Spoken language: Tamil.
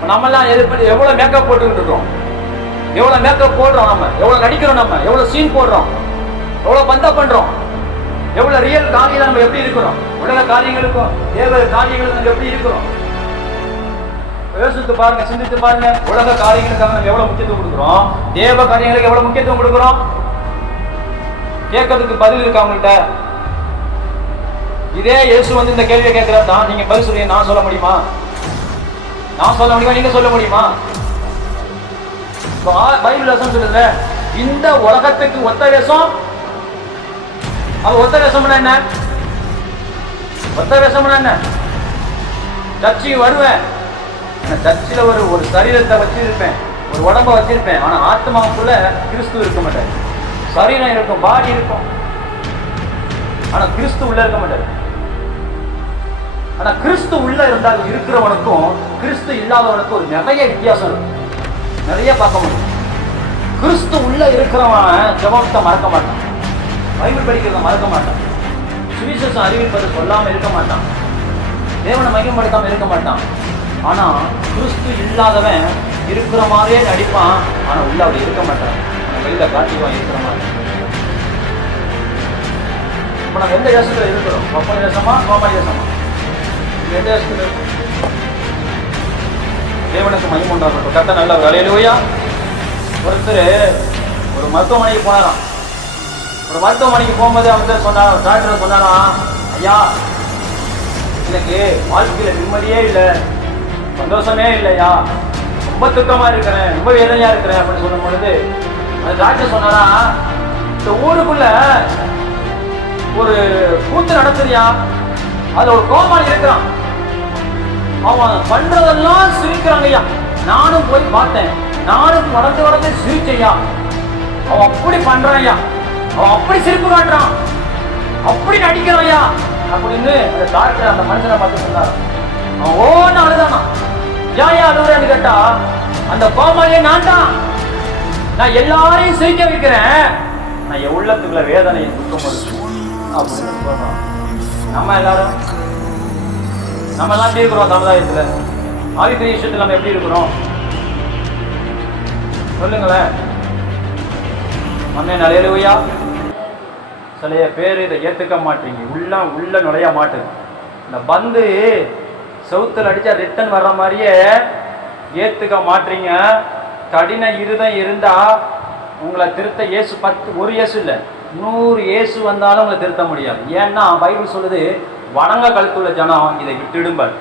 நம்ம நம்மலாம் எது எவ்வளவு மேக்கப் போட்டுக்கிட்டு இருக்கோம்? எவ்வளவு மேக்கப் போடுறோம் நம்ம? எவ்வளவு நடிக்கிறோம் நம்ம? எவ்வளவு சீன் போடுறோம்? எவ்வளவு பந்தா பண்றோம்? எவ்வளவு ரியல் காரியங்கள் நம்ம எப்படி இருக்கிறோம்? உலக காரியங்களுக்கும் தேவ காரியங்களுக்கும் நம்ம எப்படி இருக்கிறோம்? யோசித்து பாருங்க சிந்தித்து பாருங்க. உலக காரியங்களுக்காக நம்ம எவ்வளவு முக்கியத்துவம் கொடுக்குறோம்? தேவ காரியங்களுக்கு எவ்வளவு முக்கியத்துவம் கொடுக்குறோம்? கேட்கறதுக்கு பதில் இருக்கா அவங்கள்ட்ட இதே இயேசு வந்து இந்த கேள்வியை கேட்கிறார் தான். நீங்க பதில் சொல்லுங்க நான் சொல்ல முடியுமா? நான் சொல்ல முடியுமா? நீங்க சொல்ல முடியுமா? பைபிள் வசனம் சொல்லுது இந்த உலகத்துக்கு ஒத்த வேஷம்? அவ ஒத்த வேஷம்னா என்ன? ஒத்த வேஷம்னா என்ன? சர்ச்சுக்கு வருவேன். சர்ச்சில் ஒரு ஒரு சரீரத்தை வச்சிருப்பேன். ஒரு உடம்ப வச்சிருப்பேன். ஆனா ஆத்மாவுக்குள்ள கிறிஸ்து இருக்க மாட்டார். சரீரம் இருக்கும் பாடி இருக்கும். ஆனா கிறிஸ்து உள்ள இருக்க மாட்டார். ஆனா கிறிஸ்து உள்ள இருந்தால் இருக்கிறவனுக்கும் கிறிஸ்து இல்லாதவனுக்கும் ஒரு நிறைய வித்தியாசம் இருக்கு. நிறைய பார்க்க முடியும். கிறிஸ்து உள்ள இருக்கிறவன் ஜபத்தை மறக்க மாட்டான். பைபிள் படிக்கிறத மறக்க மாட்டான். சுவிசேஷம் அறிவிப்பது சொல்லாமல் இருக்க மாட்டான். தேவனை மையப்படுத்தாமல் இருக்க மாட்டான். ஆனா கிறிஸ்து இல்லாதவன் இருக்கிற மாதிரியே நடிப்பான். ஆனா உள்ள அப்படி இருக்க மாட்டான். அவன் வெளியில இருக்கிற மாதிரி. இப்போ நம்ம எந்த தேசத்தில் இருக்கிறோம்? பப்பனி தேசமா கோமாளி தேசமா தேவனுக்கு மையம் உண்டாகட்டும். கத்த நல்ல வேலையிலோயா ஒருத்தர் ஒரு மருத்துவமனைக்கு போனாராம். ஒரு மருத்துவமனைக்கு போகும்போது அவங்க சொன்னார் டாக்டர் சொன்னாராம் ஐயா எனக்கு வாழ்க்கையில் நிம்மதியே இல்லை சந்தோஷமே இல்லையா ரொம்ப துக்கமாக இருக்கிறேன் ரொம்ப வேதனையாக இருக்கிறேன் அப்படின்னு சொல்லும் பொழுது அந்த டாக்டர் சொன்னாரா இந்த ஊருக்குள்ள ஒரு கூத்து நடத்துறியா? அதுல ஒரு கோமாளி இருக்கிறான். அவன் பண்றதெல்லாம் சிரிக்கிறாங்க ஐயா நானும் போய் பார்த்தேன். நானும் வளர்ந்து வளர்ந்து சிரிச்சையா அவன் அப்படி பண்றான் ஐயா அவன் அப்படி சிரிப்பு காட்டுறான். அப்படி நடிக்கிறான் ஐயா அப்படின்னு அந்த டாக்டர் அந்த மனுஷனை பார்த்து சொன்னார். அவன் ஓன்னு அழுதானா? ஏன் ஏன் அழுகுறேன்னு கேட்டா அந்த கோமாளியை நான் தான் நான் எல்லாரையும் சிரிக்க வைக்கிறேன். நான் என் உள்ளத்துக்குள்ள வேதனையை துக்கம் அப்படின்னு சொல்றான். நம்ம எல்லாரும் நம்ம எல்லாம் எப்படி இருக்கிறோம் சமுதாயத்தில் ஆவிக்குரிய விஷயத்துல நம்ம எப்படி இருக்கிறோம்? சொல்லுங்களேன். அண்ணே நிறையலுவையா சிலைய பேர் இதை ஏற்றுக்க மாட்டீங்க. உள்ள உள்ள நுழைய மாட்டுது இந்த பந்து சவுத்தில் அடித்தா ரிட்டன் வர்ற மாதிரியே ஏற்றுக்க மாட்டீங்க. கடின இருதம் இருந்தால் உங்களை திருத்த இயேசு பத்து ஒரு இயேசு இல்லை. நூறு இயேசு வந்தாலும் உங்களை திருத்த முடியாது. ஏன்னா பைபிள் சொல்லுது வணங்க கழுத்துள்ள ஜனம் இதை விட்டுடும்பர்.